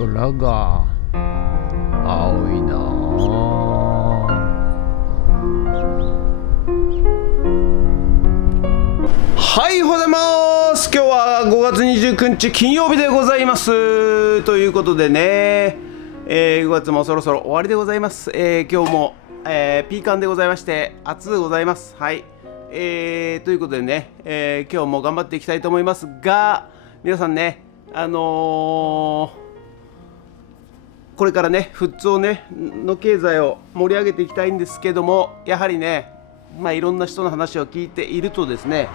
空が青いなはい、おはようございます。今日は5月29日金曜日でございますということでね、5月もそろそろ終わりでございます。今日も、ピーカンでございまして暑でございます。はい、ということでね、今日も頑張っていきたいと思いますが、皆さんね、これからね富津をねの経済を盛り上げていきたいんですけども、やはりね、いろんな人の話を聞いているとですね、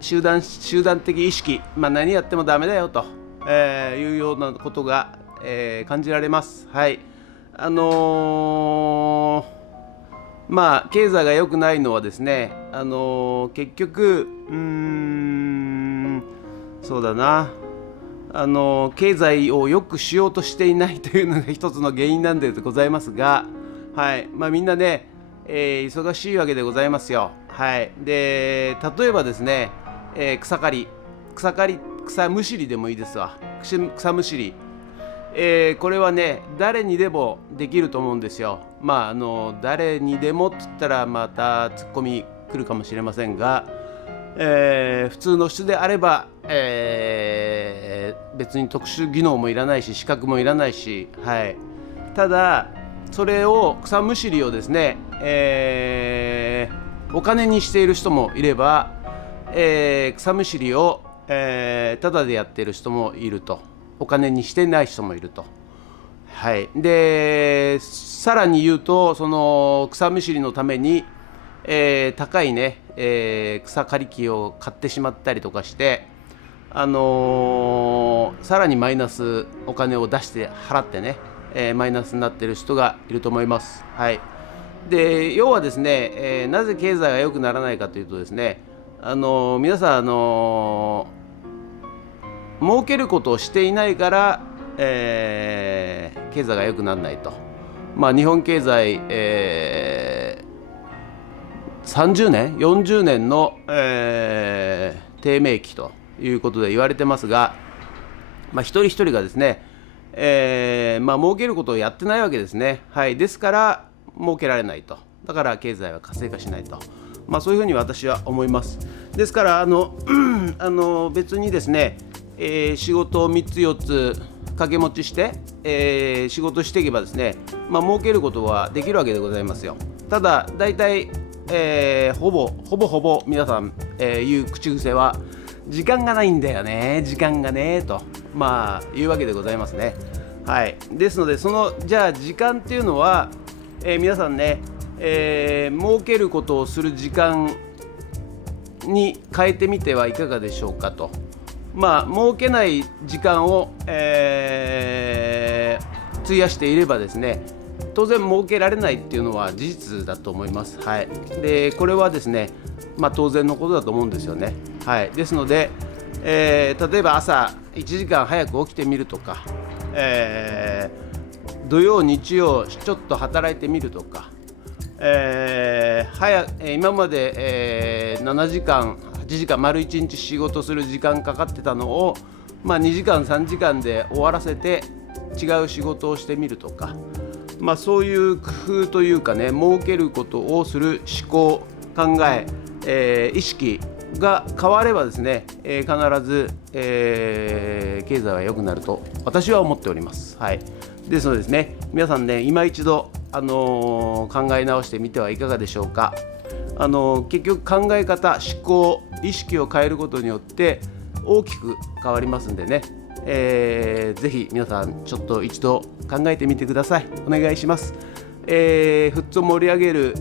集団的意識、何やってもダメだよと、いうようなことが、感じられます。はい、経済が良くないのはですね、結局そうだな、経済を良くしようとしていないというのが一つの原因なんでございますが、はい、みんなね、忙しいわけでございますよ。はい、で例えばですね、草むしりでもいいですわ。草むしり、これはね誰にでもできると思うんですよ。誰にでもって言ったらまたツッコミ来るかもしれませんが、普通の人であれば、別に特殊技能もいらないし資格もいらないし、はい、ただそれを草むしりをですね、お金にしている人もいれば、草むしりを、ただでやっている人もいると、お金にしてない人もいると。はい、でさらに言うと、その草むしりのために、高いね、草刈り機を買ってしまったりとかして、さらにマイナスお金を出して払ってね、マイナスになっている人がいると思います。はい、で要はですね、なぜ経済が良くならないかというとですね、皆さん儲けることをしていないから、経済が良くならないと。日本経済、30年40年の、低迷期ということで言われてますが、一人一人がですね、儲けることをやってないわけですね。はい、ですから儲けられないと。だから経済は活性化しないと、そういうふうに私は思います。ですから別にですね、仕事を3つ4つ掛け持ちして、仕事していけばですね、儲けることはできるわけでございますよ。ただ大体、ほぼ皆さん、言う口癖は時間がないんだよね、時間がねと言うわけでございますね。はい、ですのでじゃあ時間っていうのは、皆さんね、儲けることをする時間に変えてみてはいかがでしょうかと。儲けない時間を、費やしていればですね、当然儲けられないっていうのは事実だと思います。はい、でこれはですね、当然のことだと思うんですよね。はい、ですので、例えば朝1時間早く起きてみるとか、土曜日曜ちょっと働いてみるとか、今まで、7時間8時間丸1日仕事する時間かかってたのを、2時間3時間で終わらせて違う仕事をしてみるとか、そういう工夫というかね、儲けることをする思考考え、意識が変わればですね、必ず、経済は良くなると私は思っております。はい、ですのでですね、皆さんね今一度、考え直してみてはいかがでしょうか。結局考え方、思考、意識を変えることによって大きく変わりますんでね、ぜひ皆さんちょっと一度考えてみてください。お願いします。富津を盛り上げる、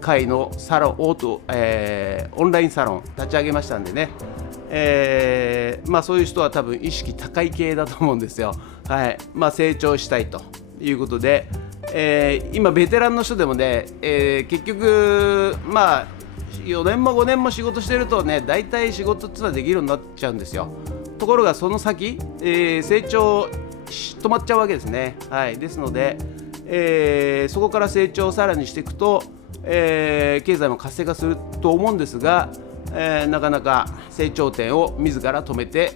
会のサロンオンラインサロン立ち上げましたんでね、そういう人は多分意識高い系だと思うんですよ。はい、成長したいということで、今ベテランの人でもね、結局4年も5年も仕事してるとね、大体仕事っていうのはできるようになっちゃうんですよ。ところがその先、成長止まっちゃうわけですね。はい、ですので、そこから成長をさらにしていくと、経済も活性化すると思うんですが、なかなか成長点を自ら止めて、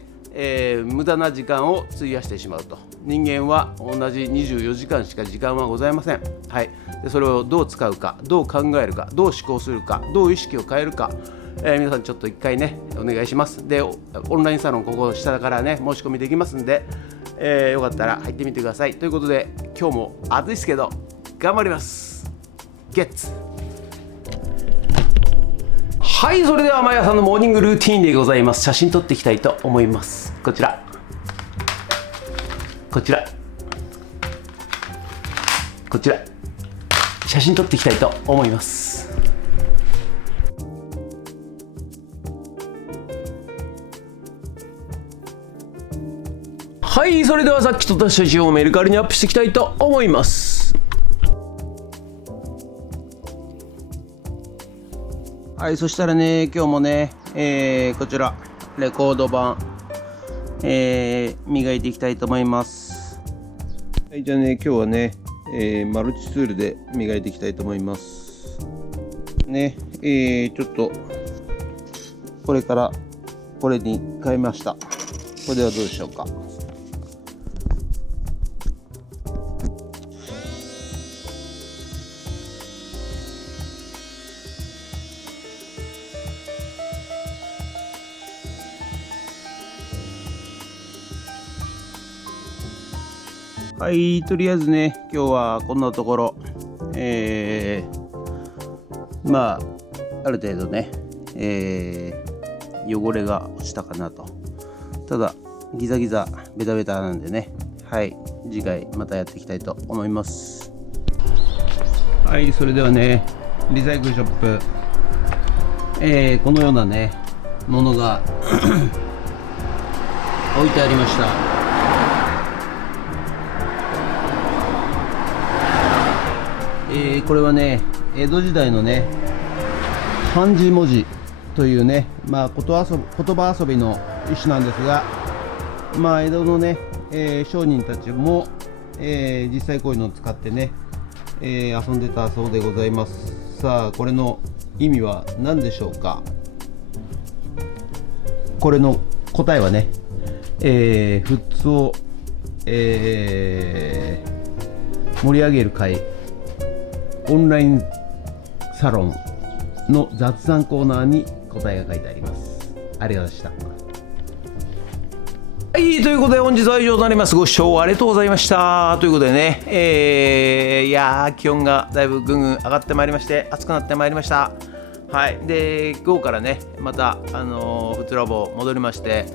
無駄な時間を費やしてしまうと。人間は同じ24時間しか時間はございません。はい、でそれをどう使うか、どう考えるか、どう思考するか、どう意識を変えるか、皆さんちょっと一回ねお願いします。でオンラインサロンここ下からね申し込みできますんで、よかったら入ってみてください。ということで今日も暑いですけど頑張ります。ゲッツ。はい、それでは毎朝のモーニングルーティンでございます。写真撮っていきたいと思います。こちら写真撮っていきたいと思います。はい、それではさっき撮った写真をメルカリにアップしていきたいと思います。はい、そしたらね今日もね、こちらレコード版、磨いていきたいと思います。はい、じゃあね今日はね、マルチツールで磨いていきたいと思いますね。ちょっとこれからこれに変えました。これではどうでしょうか。はい、とりあえずね今日はこんなところ、まあある程度ね、汚れが落ちたかなと。ただギザギザベタベタなんでね、はい、次回またやっていきたいと思います。はい、それではねリサイクルショップ、このようなねものが置いてありました。これはね江戸時代のね漢字文字というね、言葉遊びの一種なんですが、江戸のね、商人たちも、実際こういうのを使ってね、遊んでたそうでございます。さあこれの意味は何でしょうか。これの答えはね、富津を、盛り上げる会オンラインサロンの雑談コーナーに答えが書いてあります。ありがとうございました。はい、ということで本日は以上となります。ご視聴ありがとうございました。ということでね、いやー気温がだいぶぐんぐん上がってまいりまして、暑くなってまいりました。はい、で午後からねまたフツラボ戻りまして、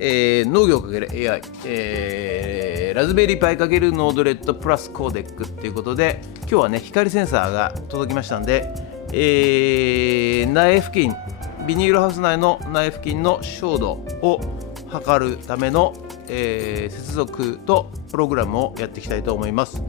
農業×AI、ラズベリーパイ×ノードレッドプラスコーデックっていうことで、今日はね光センサーが届きましたんで、苗付近ビニールハウス内の苗付近の照度を測るための、接続とプログラムをやっていきたいと思います。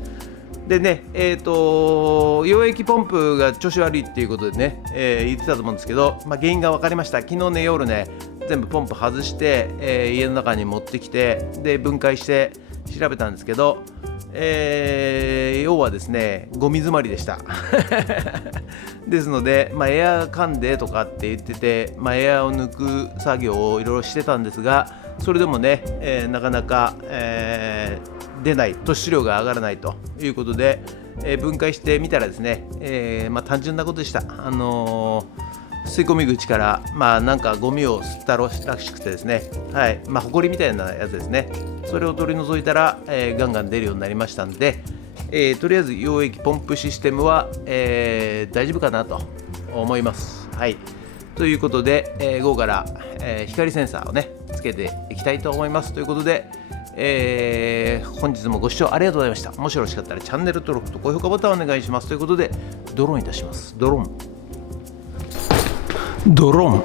でね、溶液ポンプが調子悪いっていうことでね、言ってたと思うんですけど、原因が分かりました。昨日ね夜ね全部ポンプ外して、家の中に持ってきてで分解して調べたんですけど、要はですねゴミ詰まりでしたですので、エア噛んでとかって言ってて、エアを抜く作業をいろいろしてたんですが、それでもね、なかなか、出ない、突出量が上がらないということで、分解してみたらですね、単純なことでした。吸い込み口から、なんかゴミを吸ったらしくてですね、はい、ホコリみたいなやつですね、それを取り除いたら、ガンガン出るようになりましたんで、とりあえず溶液ポンプシステムは、大丈夫かなと思います。はい、ということで、午後から、光センサーをねつけていきたいと思います。ということで、本日もご視聴ありがとうございました。もしよろしかったらチャンネル登録と高評価ボタンをお願いします。ということでドローンいたします。ドローン。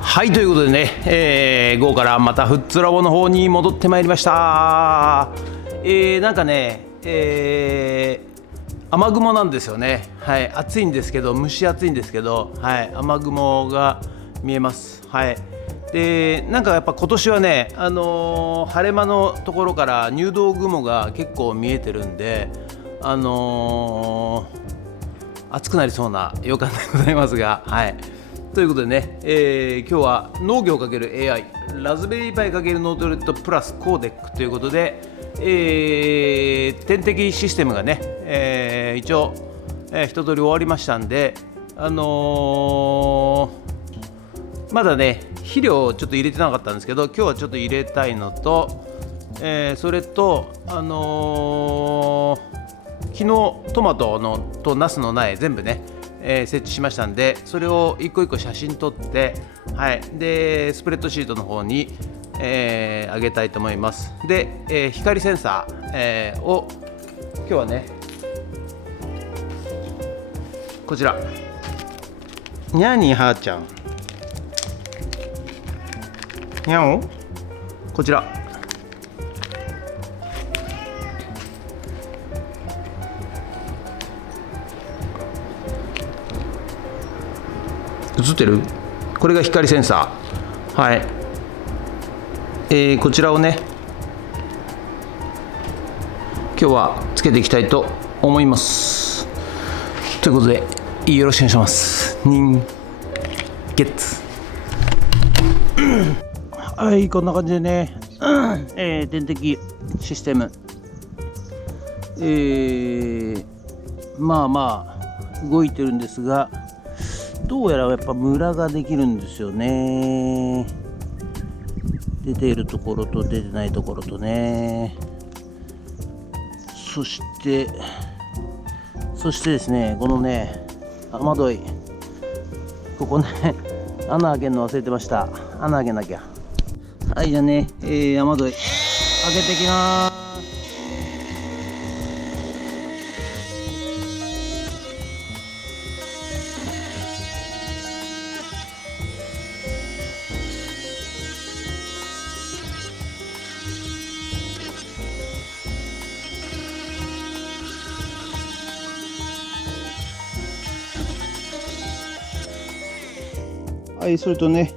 はい、ということでね、午後からまたフッツラボの方に戻ってまいりました。なんかね、雨雲なんですよね。はい、暑いんですけど、蒸し暑いんですけど、はい、雨雲が見えます。はい。でなんかやっぱ今年はね、晴れ間のところから入道雲が結構見えてるんで、暑くなりそうな予感でございますが、はい、ということでね、今日は農業×AI ラズベリーパイ×ノートレットプラスコーデックということで、点滴システムがね、一応、一通り終わりましたんで、まだね肥料をちょっと入れてなかったんですけど、今日はちょっと入れたいのと、それと昨日トマトのとナスの苗全部ね、設置しましたんで、それを一個一個写真撮って、はい、でスプレッドシートの方に、あげたいと思います。で、光センサー、を今日はねこちらにゃーにーはーちゃんにゃおこちら映ってる？これが光センサー。はい、こちらをね今日はつけていきたいと思います。ということでよろしくお願いします。ゲッツはい、こんな感じでね、点滴システム、まあまあ動いてるんですが、どうやらやっぱムラができるんですよね。出ているところと出てないところとね。そしてですね、このね雨どい、ここね穴開けるの忘れてました。穴開けなきゃ。はい、じゃあね、雨どい開けてきまーす。はい、それとね、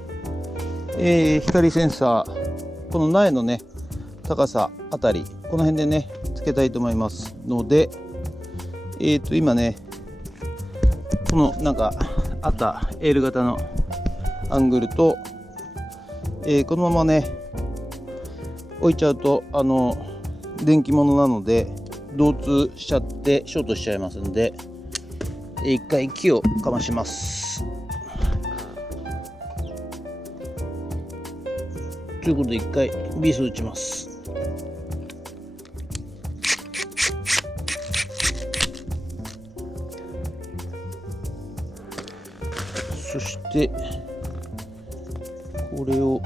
光センサー、この苗のね高さあたり、この辺でねつけたいと思いますので、今ねこのなんかあった L 型のアングルと、このままね置いちゃうと電気物なので導通しちゃってショートしちゃいますんで、一回木をかまします。ということで一回ビス打ちます。そしてこれを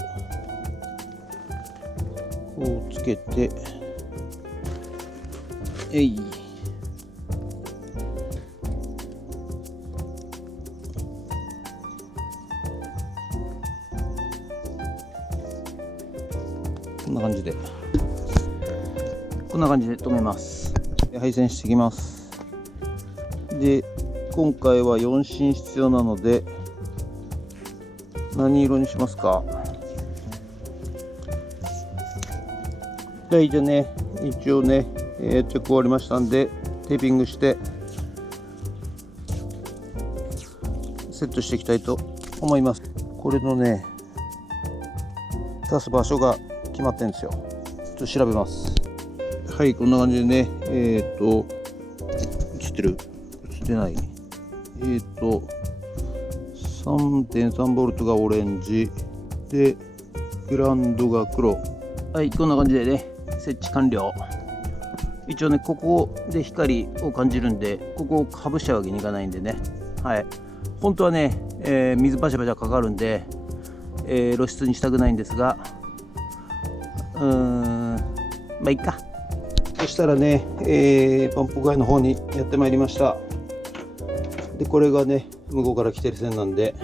こうつけて、こんな感じで止めます。配線していきます。で今回は4芯必要なので、何色にしますか？じゃあね、一応ね、チェック終わりましたんでテーピングしてセットしていきたいと思います。これのね出す場所が決まってるんですよ。ちょっと調べます。はい、こんな感じでね、映ってる？映ってない。3.3 ボルトがオレンジで、グラウンドが黒。はい、こんな感じでね設置完了。一応ねここで光を感じるんで、ここをかぶしちゃうわけにいかないんでね、はい、本当はね、水バシャバシャかかるんで、露出にしたくないんですが、まあいいか。そしたらね、パンポ街の方にやってまいりました。でこれがね向こうから来てる線なんで、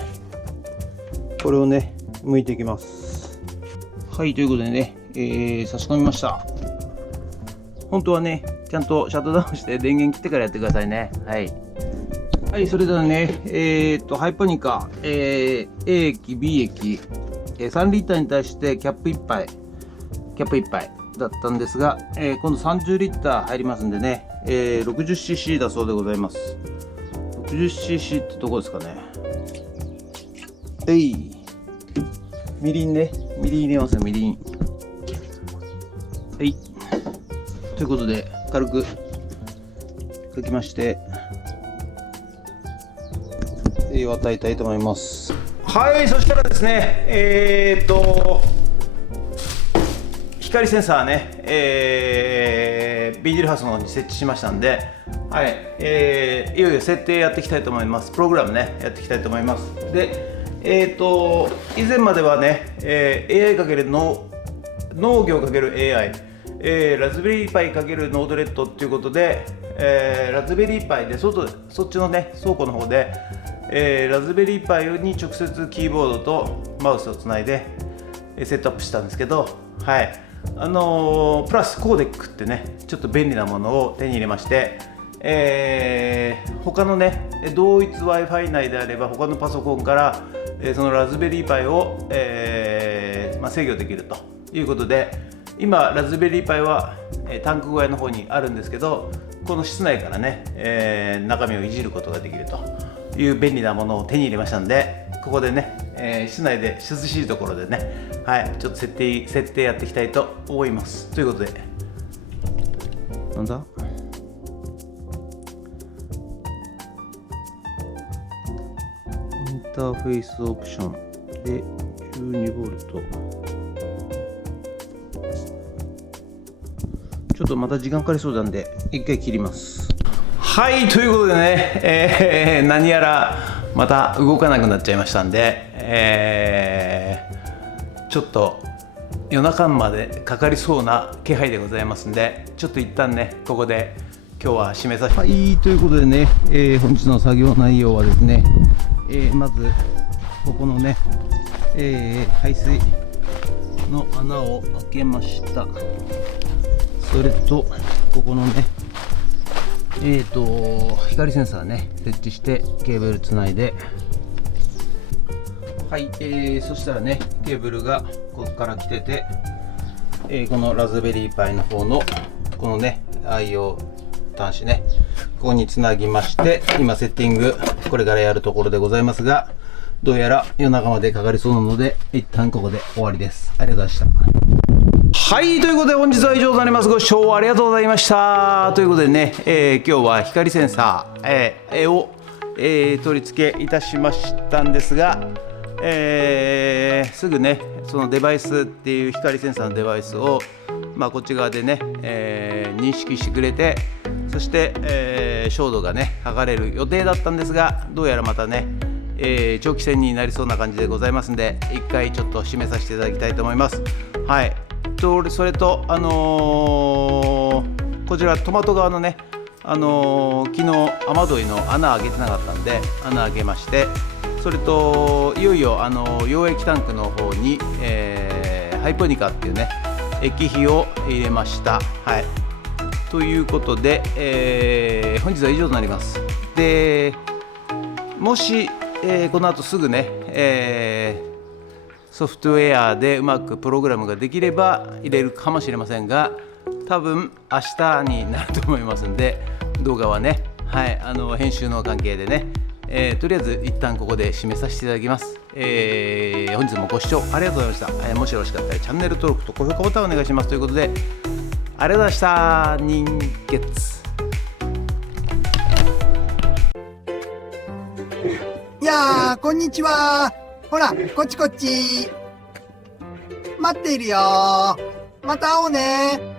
これをね剥いていきます。はい、ということでね、差し込みました。本当はねちゃんとシャットダウンして電源切ってからやってくださいね。はい、はい、それではね、ハイパニカ、A 液 B 液、3リッターに対してキャップ1杯だったんですが、今度30リッター入りますんでね、60cc だそうでございます。60cc ってどこですかね。みりんね、みりん入れますよ、みりん。ということで軽くかきまして与えたいと思います。はい、そしたらですね、光センサーね、ビニールハウスの方に設置しましたんで、はい、いよいよ設定やっていきたいと思います。プログラムね、やっていきたいと思います。で、以前まではね、AI かける農業かける AI、ラズベリーパイかけるノードレッドっていうことで、ラズベリーパイでそっちのね倉庫の方で、ラズベリーパイに直接キーボードとマウスをつないでセットアップしたんですけど、はい、プラスコーデックってねちょっと便利なものを手に入れまして、他のね同一 Wi-Fi 内であれば他のパソコンから、そのラズベリーパイを、制御できるということで、今ラズベリーパイは、タンク小屋の方にあるんですけど、この室内からね、中身をいじることができるという便利なものを手に入れましたんで、ここでね、室内で涼しいところでね、はい、ちょっと設定やっていきたいと思います。ということで、なんだインターフェースオプションで 12V、ちょっとまた時間かかりそうなんで一回切ります。はい、ということでね、何やらまた動かなくなっちゃいましたんで、ちょっと夜中までかかりそうな気配でございますんで、ちょっと一旦ねここで今日は締めさせて、はい、ということでね、本日の作業内容はですね、まずここのね、排水の穴を開けました。それとここのね光センサーね設置してケーブルつないで、はい、そしたらねケーブルがここから来てて、このラズベリーパイの方のこのね IO 端子ねここにつなぎまして、今セッティングこれからやるところでございますが、どうやら夜中までかかりそうなので一旦ここで終わりです。ありがとうございました。はい、ということで本日は以上となります。ご視聴ありがとうございました。ということでね、今日は光センサー、を、取り付けいたしましたんですが、すぐねそのデバイスっていう光センサーのデバイスを、こっち側でね、認識してくれて、そして、照度がね測れる予定だったんですが、どうやらまたね、長期戦になりそうな感じでございますんで、一回ちょっと締めさせていただきたいと思います。はい、それと、こちらトマト側のね、昨日雨どいの穴開けてなかったんで穴開けまして、それといよいよ溶液タンクの方に、ハイポニカっていうね液肥を入れました。はい、ということで、本日は以上となります。でもし、この後すぐね、ソフトウェアでうまくプログラムができれば入れるかもしれませんが、多分明日になると思いますんで、動画はね、はい、編集の関係でね、とりあえず一旦ここで締めさせていただきます。本日もご視聴ありがとうございました。もしよろしかったらチャンネル登録と高評価ボタンをお願いします。ということで、ありがとうございました。人月。いやー、こんにちは。ほら、こっちこっち。待っているよ。また会おうね。